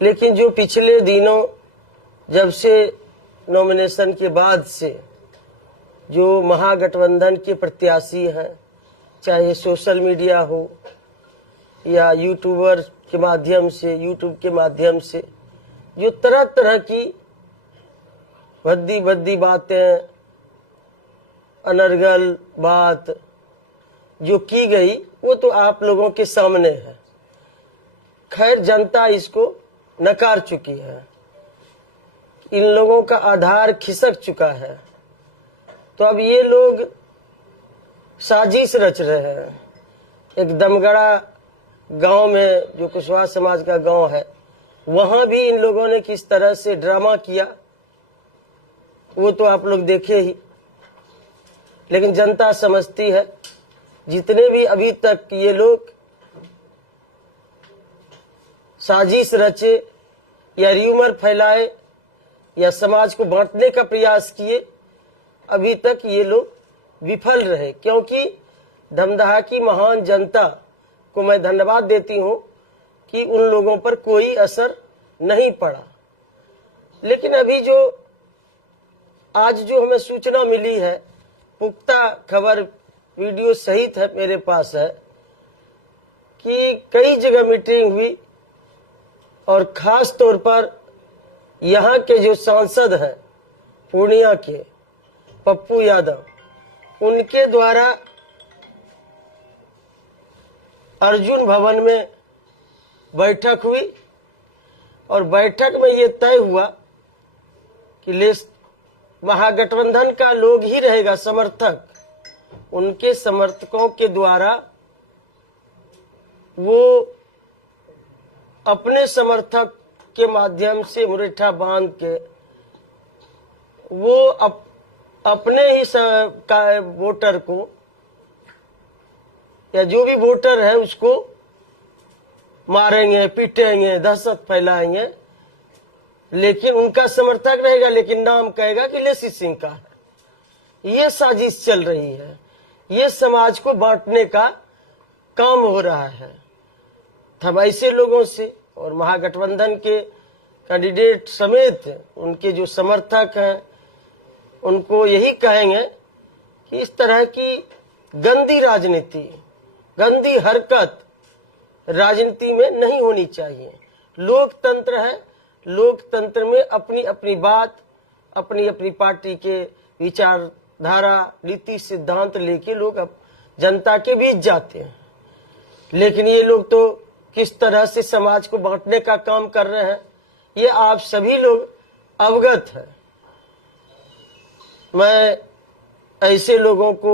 लेकिन जो पिछले दिनों जब से नॉमिनेशन के बाद से जो महागठबंधन के प्रत्याशी हैं, चाहे सोशल मीडिया हो या यूट्यूबर के माध्यम से, यूट्यूब के माध्यम से, जो तरह तरह की भद्दी भद्दी बातें, अनर्गल बात जो की गई, वो तो आप लोगों के सामने है। खैर, जनता इसको नकार चुकी है, इन लोगों का आधार खिसक चुका है। तो अब ये लोग साजिश रच रहे हैं। एक दमगड़ा गांव में, जो कुशवाहा समाज का गांव है, वहां भी इन लोगों ने किस तरह से ड्रामा किया वो तो आप लोग देखे ही। लेकिन जनता समझती है, जितने भी अभी तक ये लोग साजिश रचे या र्यूमर फैलाए या समाज को बांटने का प्रयास किए, अभी तक ये लोग विफल रहे। क्योंकि धमदाहा की महान जनता को मैं धन्यवाद देती हूं कि उन लोगों पर कोई असर नहीं पड़ा। लेकिन अभी जो आज जो हमें सूचना मिली है, पुख्ता खबर वीडियो सहित है मेरे पास है, कि कई जगह मीटिंग हुई और खास तौर पर यहाँ के जो सांसद हैं पूर्णिया के, पप्पू यादव, उनके द्वारा अर्जुन भवन में बैठक हुई और बैठक में ये तय हुआ कि महागठबंधन का लोग ही रहेगा समर्थक। उनके समर्थकों के द्वारा वो अपने समर्थक के माध्यम से मुरेठा बांध के वो अपने ही वोटर को या जो भी वोटर है उसको मारेंगे, पीटेंगे, दहशत फैलाएंगे। लेकिन उनका समर्थक रहेगा, लेकिन नाम कहेगा कि लेसी सिंह का है। ये साजिश चल रही है, ये समाज को बांटने का काम हो रहा है। हम ऐसे लोगों से और महागठबंधन के कैंडिडेट समेत उनके जो समर्थक हैं उनको यही कहेंगे कि इस तरह की गंदी राजनीति, गंदी हरकत राजनीति में नहीं होनी चाहिए। लोकतंत्र है, लोकतंत्र में अपनी अपनी बात, अपनी अपनी पार्टी के विचारधारा, नीति, सिद्धांत लेके लोग अब जनता के बीच जाते हैं। लेकिन ये लोग तो किस तरह से समाज को बांटने का काम कर रहे हैं, ये आप सभी लोग अवगत हैं। मैं ऐसे लोगों को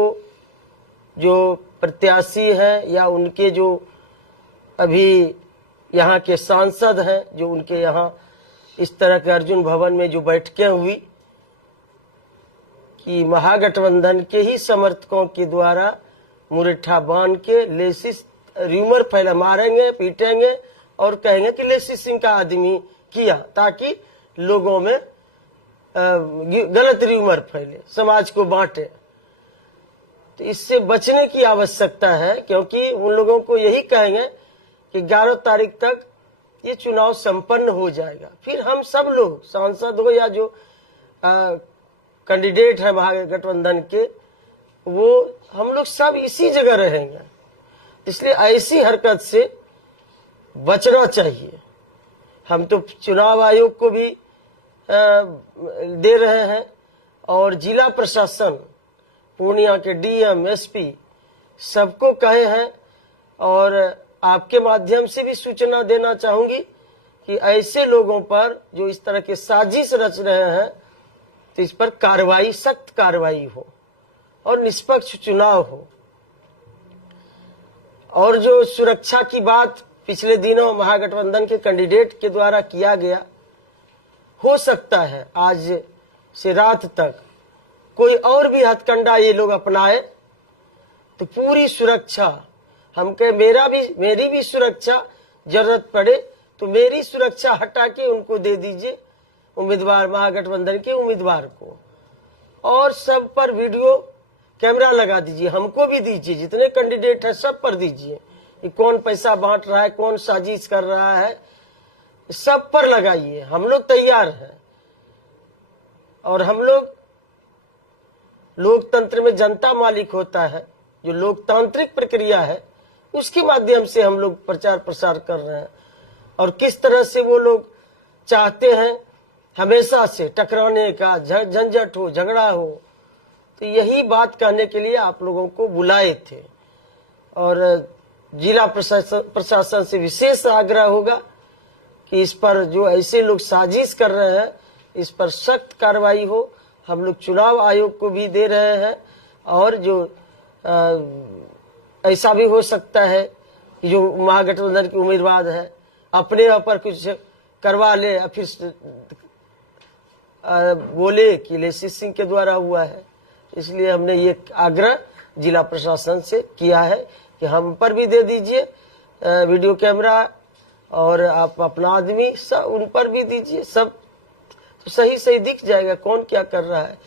जो प्रत्याशी हैं या उनके जो अभी यहाँ के सांसद हैं, जो उनके यहाँ इस तरह के अर्जुन भवन में जो बैठकें हुई कि महागठबंधन के ही समर्थकों के द्वारा मुरेठा बांध के लेसिस र्यूमर फैला, मारेंगे, पीटेंगे और कहेंगे कि लेसी सिंह का आदमी किया, ताकि लोगों में गलत र्यूमर फैले, समाज को बांटे। तो इससे बचने की आवश्यकता है, क्योंकि उन लोगों को यही कहेंगे कि 11 तारीख तक ये चुनाव संपन्न हो जाएगा। फिर हम सब लोग, सांसद हो या जो कैंडिडेट है महागठबंधन के, वो हम लोग सब इसी जगह रहेंगे। इसलिए ऐसी हरकत से बचना चाहिए। हम तो चुनाव आयोग को भी दे रहे हैं और जिला प्रशासन, पूर्णिया के डीएम, एसपी सबको कहे हैं और आपके माध्यम से भी सूचना देना चाहूंगी कि ऐसे लोगों पर जो इस तरह के साजिश रच रहे हैं, तो इस पर कार्रवाई, सख्त कार्रवाई हो और निष्पक्ष चुनाव हो। और जो सुरक्षा की बात पिछले दिनों महागठबंधन के कैंडिडेट के द्वारा किया गया, हो सकता है आज से रात तक कोई और भी हथकंडा ये लोग अपनाए तो पूरी सुरक्षा, हम कहे मेरी भी सुरक्षा जरूरत पड़े तो मेरी सुरक्षा हटा के उनको दे दीजिए उम्मीदवार, महागठबंधन के उम्मीदवार को। और सब पर वीडियो कैमरा लगा दीजिए, हमको भी दीजिए, जितने कैंडिडेट है सब पर दीजिए कि कौन पैसा बांट रहा है, कौन साजिश कर रहा है। सब पर लगाइए, हम लोग तैयार हैं। और हम लोग, लोकतंत्र में जनता मालिक होता है, जो लोकतांत्रिक प्रक्रिया है उसके माध्यम से हम लोग प्रचार प्रसार कर रहे हैं। और किस तरह से वो लोग चाहते हैं हमेशा से टकराने का, झंझट हो, झगड़ा हो, तो यही बात कहने के लिए आप लोगों को बुलाए थे। और जिला प्रशासन से विशेष आग्रह होगा कि इस पर जो ऐसे लोग साजिश कर रहे हैं इस पर सख्त कार्रवाई हो। हम लोग चुनाव आयोग को भी दे रहे हैं, और जो ऐसा भी हो सकता है कि जो महागठबंधन के उम्मीदवार है अपने यहाँ पर कुछ करवा ले, फिर बोले कि लेसी सिंह के द्वारा हुआ है। इसलिए हमने ये आग्रह जिला प्रशासन से किया है कि हम पर भी दे दीजिए वीडियो कैमरा, और आप अपना आदमी सब उन पर भी दीजिए, सब तो सही सही दिख जाएगा कौन क्या कर रहा है।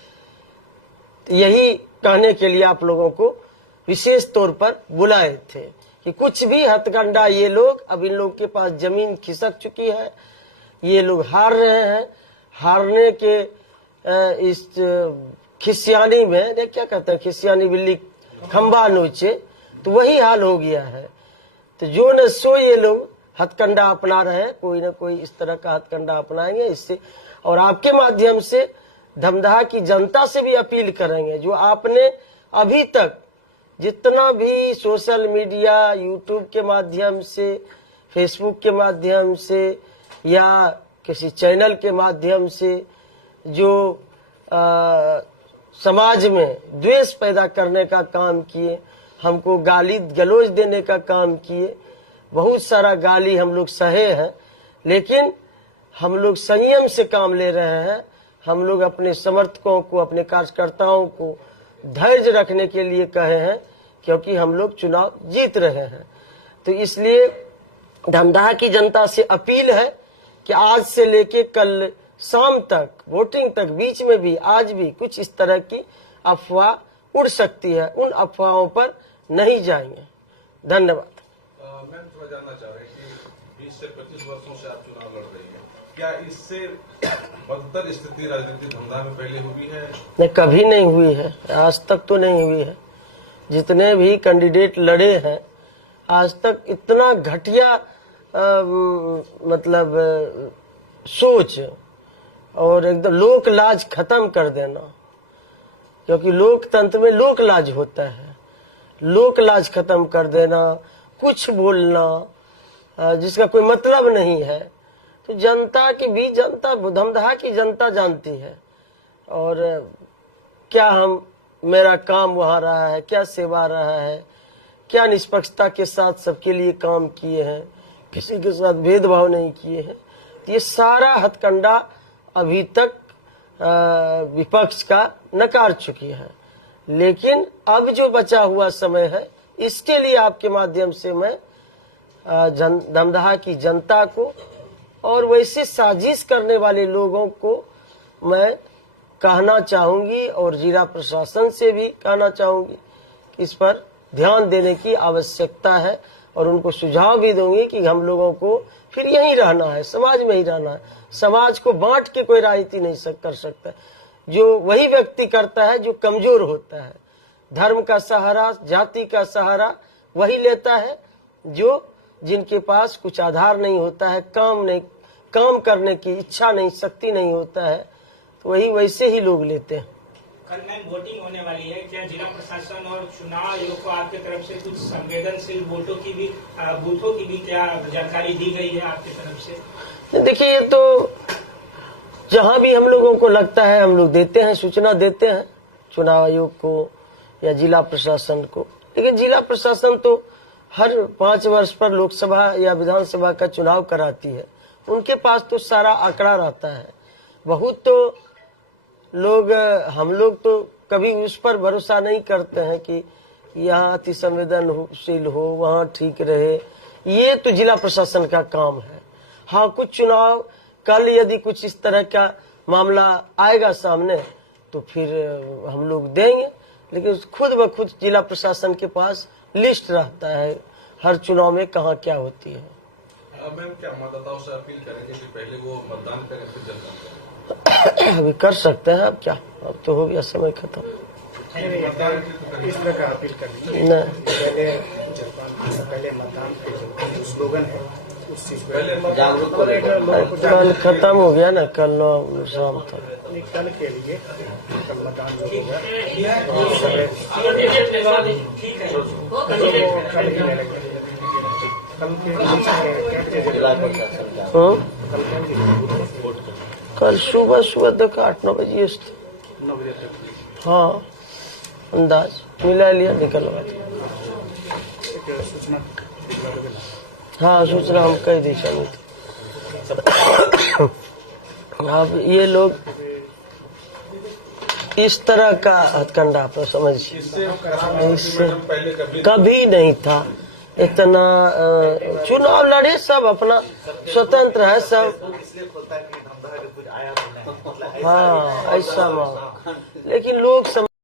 तो यही कहने के लिए आप लोगों को विशेष तौर पर बुलाए थे कि कुछ भी हथकंडा, ये लोग, अब इन लोग के पास जमीन खिसक चुकी है, ये लोग हार रहे हैं। हारने के इस खिसियानी में, क्या कहते हैं, खिसियानी बिल्ली खंबा नोचे, तो वही हाल हो गया है। तो जो न सो ये लोग हथकंडा अपना रहे हैं, कोई न कोई इस तरह का हथकंडा अपनाएंगे इससे। और आपके माध्यम से धमदाहा की जनता से भी अपील करेंगे, जो आपने अभी तक जितना भी सोशल मीडिया, यूट्यूब के माध्यम से, फेसबुक के माध्यम से या किसी चैनल के माध्यम से जो समाज में द्वेष पैदा करने का काम किए, हमको गाली गलौज देने का काम किए, बहुत सारा गाली हम लोग सहे हैं, लेकिन हम लोग संयम से काम ले रहे हैं। हम लोग अपने समर्थकों को, अपने कार्यकर्ताओं को धैर्य रखने के लिए कहे हैं, क्योंकि हम लोग चुनाव जीत रहे हैं। तो इसलिए धमदाहा की जनता से अपील है कि आज से लेके कल शाम तक, वोटिंग तक, बीच में भी आज भी कुछ इस तरह की अफवाह उड़ सकती है, उन अफवाहों पर नहीं जाएंगे। धन्यवाद। मैं थोड़ा जानना चाह रही कि 20 से 25 वर्षों से आप चुनाव लड़ रही हैं, क्या इससे बदतर स्थिति राजनीतिक धमदाहा में पहले हुई है? नहीं, कभी नहीं हुई है, आज तक तो नहीं हुई है। जितने भी कैंडिडेट लड़े हैं आज तक इतना घटिया मतलब सोच और एकदम लोक लाज खत्म कर देना, क्योंकि लोकतंत्र में लोक लाज होता है, लोक लाज खत्म कर देना, कुछ बोलना जिसका कोई मतलब नहीं है। तो जनता की भी, जनता धमदाहा की जनता जानती है। और क्या मेरा काम वहाँ रहा है, क्या सेवा रहा है, क्या निष्पक्षता के साथ सबके लिए काम किए हैं, किसी के साथ भेदभाव नहीं किए हैं। ये सारा हथकंडा अभी तक विपक्ष का नकार चुकी है। लेकिन अब जो बचा हुआ समय है, इसके लिए आपके माध्यम से मैं धमदाहा की जनता को और वैसे साजिश करने वाले लोगों को मैं कहना चाहूंगी, और जिला प्रशासन से भी कहना चाहूंगी कि इस पर ध्यान देने की आवश्यकता है। और उनको सुझाव भी दूंगी कि हम लोगों को फिर यहीं रहना है, समाज में ही रहना है। समाज को बांट के कोई राजनीति नहीं कर सकता। जो वही व्यक्ति करता है जो कमजोर होता है। धर्म का सहारा, जाति का सहारा वही लेता है जो जिनके पास कुछ आधार नहीं होता है, काम करने की इच्छा नहीं, शक्ति नहीं होता है, तो वही वैसे ही लोग लेते हैं। कल मैम वोटिंग होने वाली है, क्या जिला प्रशासन और चुनाव आयोग को आपकी तरफ से कुछ संवेदनशील बूथों की भी क्या जानकारी दी गई है आपकी तरफ से? देखिए, ये तो जहां भी हम लोगों को लगता है हम लोग देते हैं, सूचना देते हैं चुनाव आयोग को या जिला प्रशासन को। लेकिन जिला प्रशासन तो हर 5 वर्ष पर लोकसभा या विधानसभा का चुनाव कराती है, उनके पास तो सारा आंकड़ा रहता है। बहुत तो लोग, हम लोग तो कभी उस पर भरोसा नहीं करते हैं कि यहाँ अति संवेदनशील हो, वहाँ ठीक रहे। ये तो जिला प्रशासन का काम है। हाँ, कुछ चुनाव कल यदि कुछ इस तरह का मामला आएगा सामने तो फिर हम लोग देंगे, लेकिन खुद ब खुद जिला प्रशासन के पास लिस्ट रहता है हर चुनाव में कहाँ क्या होती है। मैम क्या मतदाताओं से अपील करेंगे कि पहले वो मतदान करें फिर जनता करें? अभी कर सकते हैं, अब क्या, अब तो हो गया समय खत्म। इस तरह का अपील करनी नहीं, पहले जलपान से पहले मतदान के जो स्लोगन है उस चीज पहले पर जागरूक और एक लोगों को कल जागरूक खत्म हो गया ना, कल शाम तक। करने, कल के लिए कल मतदान जो होगा ठीक है वो कल ही ले लेंगे। कल के क्या बजे हाँ? कल क्या बजे कल सुबह सुबह तक 8-9 बजे 9 बजे तक हाँ, अंदाज मिला लिया, निकलवा दिया। एक सूचना दिला दोगे ना? हाँ, सूचना हम कई दिशा में थे। अब ये लोग इस तरह का हथकंडा आप समझिए, इससे मैडम पहले कभी कभी नहीं था इतना। चुनाव लड़े सब अपना स्वतंत्र है सब, हाँ ऐसा, लेकिन लोग